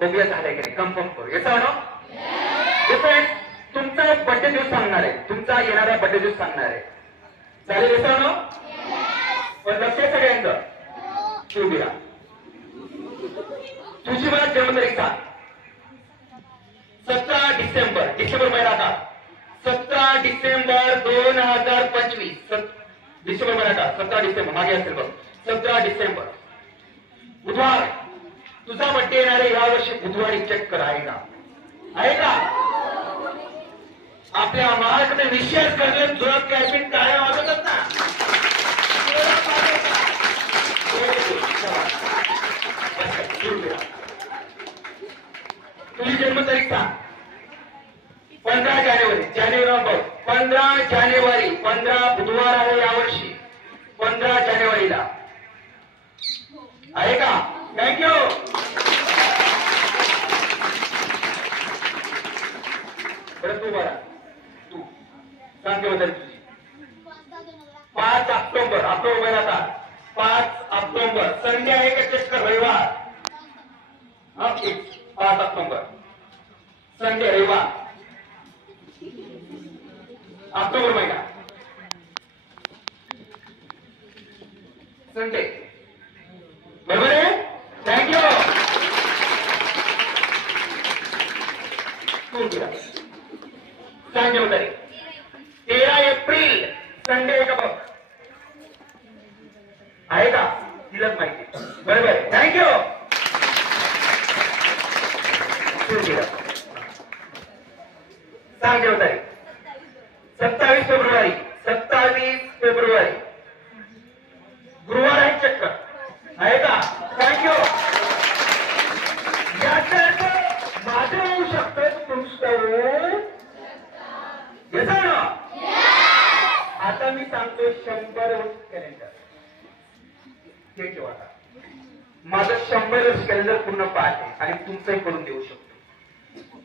बघूया झालंय की नाही, कन्फर्म करू. येतो ना? येतोय. तुमचा बर्थडे दिवस सांगणार आहे, तुमचा येणारा बर्थडे दिवस सांगणार आहे. चालेल? येतो ना? पण लक्ष आहे सगळ्यांचं. तू उभी राहा. तुझी मला जन्मतारीख सांग. 17 डिसेंबर. डिसेंबर महिना का? 17 डिसेंबर 2025. डिसेंबर महिना का? 17 डिसेंबर मागे असेल बघ. 17 डिसेंबर बुधवार. तुझा बड्डे येणार आहे यावर्षी बुधवारी. चेक कर, आहे का? आहे का? आपल्या महाराष्ट्रात विशेष करले जोरात कॅबिन टाळ्या वाजवतात ना. तुझी जन्मतारीख सांग. 15 जानेवारी. जानेवारी 15 जानेवारी. 15 बुधवार आहे यावर्षी. 15 जानेवारीला आहे का? थँक्यू. बरं तू बरा, तू सांग केव्हा तुझी. 5 ऑक्टोबर. ऑक्टोबर महिन्यात 5 ऑक्टोबर संडे आहे का? चेक कर. रविवार. 5 ऑक्टोबर संडे, रविवार. ऑक्टोबर महिना संडे. बरोबर आहे? थँक्यू. सांग केव्हा तारीख. 13 एप्रिल संडे आहे का बघ. आहे का? तिलाच माहिती. बरोबर आहे. थँक्यू. सांग केव्हा तारीख. 27 फेब्रुवारी. 27 फेब्रुवारी गुरुवार आहे. चक्कर आहे का? थँक्यू. याचा अर्थ माझं होऊ शकतं, तुमचं येतं ना. आता मी सांगतो 100 वर्ष कॅलेंडर. हे ठेवा. माझं 100 वर्ष कॅलेंडर पूर्ण पाठ आहे आणि तुमचंही करून देऊ शकतो.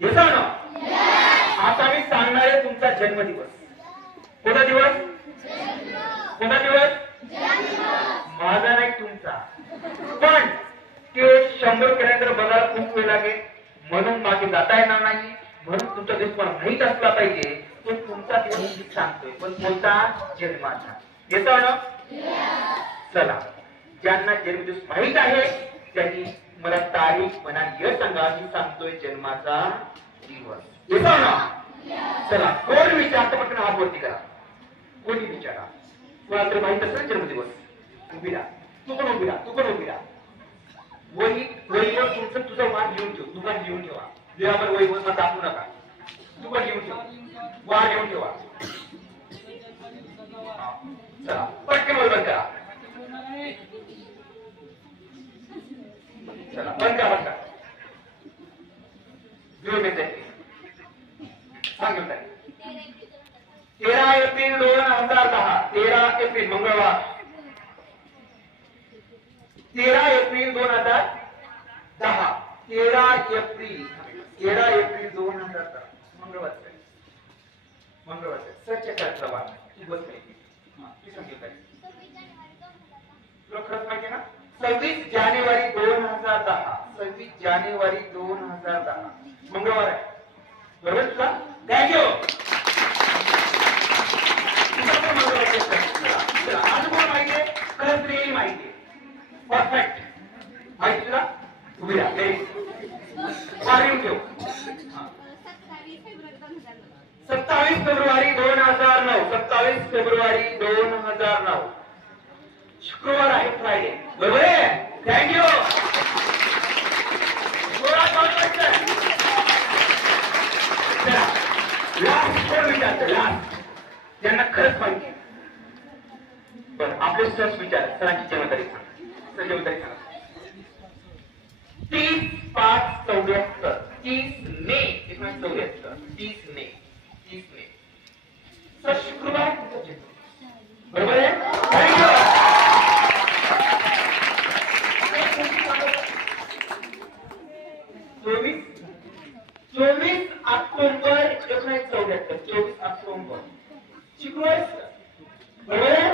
येतं ना. आता मी सांगणार आहे तुमचा जन्मदिवस. कोणता दिवस? कोणता दिवस? माझा नाही, तुमचा. पण ते 100 कॅलेंडर बघायला खूप वेळ लागेल, म्हणून मागे जाता येणार नाही. म्हणून तुमचा दिवस मला माहीत असला पाहिजे. तो तुमचा दिवस मी सांगतोय, पण कोणता? जन्माचा. येतो ना? चला, ज्यांना जन्मदिवस माहीत आहे त्यांनी मला तारीख म्हणा हे सांगा. मी सांगतोय जन्माचा दिवस. येतो ना? चला, कोण विचारतं पटकन हात वरती करा. कोणी विचारा. मला तर माहित असेल जन्मदिवस. उभी राहा. तू पण उभी राहा. तू पण उभी राहा. वहीवर तुमचं तुझं वाण लिहून ठेव. तू पण लिहून ठेवा. लिहावर वहीवर मग दाखवू नका. तू पण लिहून ठेवा. वाण लिहून ठेवा. चला, पटकन वही बंद करा. चला, बंद करा. बंद करा. लिहून येते. सांगून काय. 13 एप्रिल 2010. 13 एप्रिल मंगळवार. 13 एप्रिल 2010. 13 एप्रिल 2010 मंगळवार. मंगळवार सच करायचा वार. तू बस माहिती. ती सांगेल काय. तुला खरंच माहिती ना? 26 जानेवारी 2010. 26 जानेवारी 2010 मंगळवार आहे. बरोबर तुला? थँक्यू. आज कोण माहितीये? खरंच रे माहितीये. परफेक्ट. माहिती तुला? उभी राहा. वाढवून ठेव. 27 फेब्रुवारी 2009. 27 फेब्रुवारी 2009 शुक्रवार आहे. फ्रायडे. बरोबर आहे? थँक्यू. लास्ट कोण विचारतं? लास्ट ज्यांना खरंच माहिती. बरं, आपले सर विचार. सरांची जन्मतारीख सांगा. सर जन्मतारीख सांगा. 30/5/74. 30 मे 1974. 30 मे. 30 मे. सर शुक्रवार. बरोबर आहे? थँक्यू. 24 ऑक्टोबर 1974. 24 ऑक्टोबर शुक्रवार. बरोबर आहे?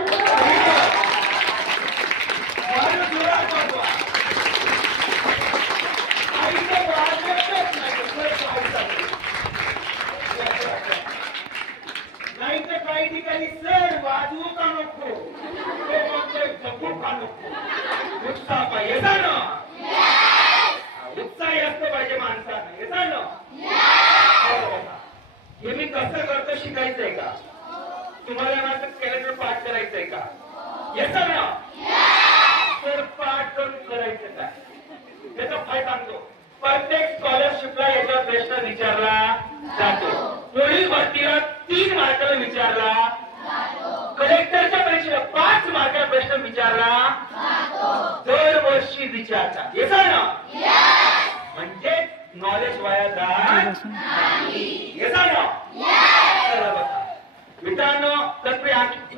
आईचं बाळ हे मी कसं करतो शिकायचंय का? तुम्हाला माझं कॅलेंडर पाठ करायचंय का? येस ना? तर पाठ करून करायचं काय? त्याचा फायदा सांगतो. प्रत्येक स्कॉलरशिपला याचा प्रश्न विचारला जातो. पोलीस भरतीला 3 मार्काला विचारला, कलेक्टरच्या परीक्षेला 5 मार्काला प्रश्न विचारला, दरवर्षी विचारतात. येस ना? म्हणजे नॉलेज वाया जात नाही. येस ना? चला बघा मित्रांनो, तत्वे आणखी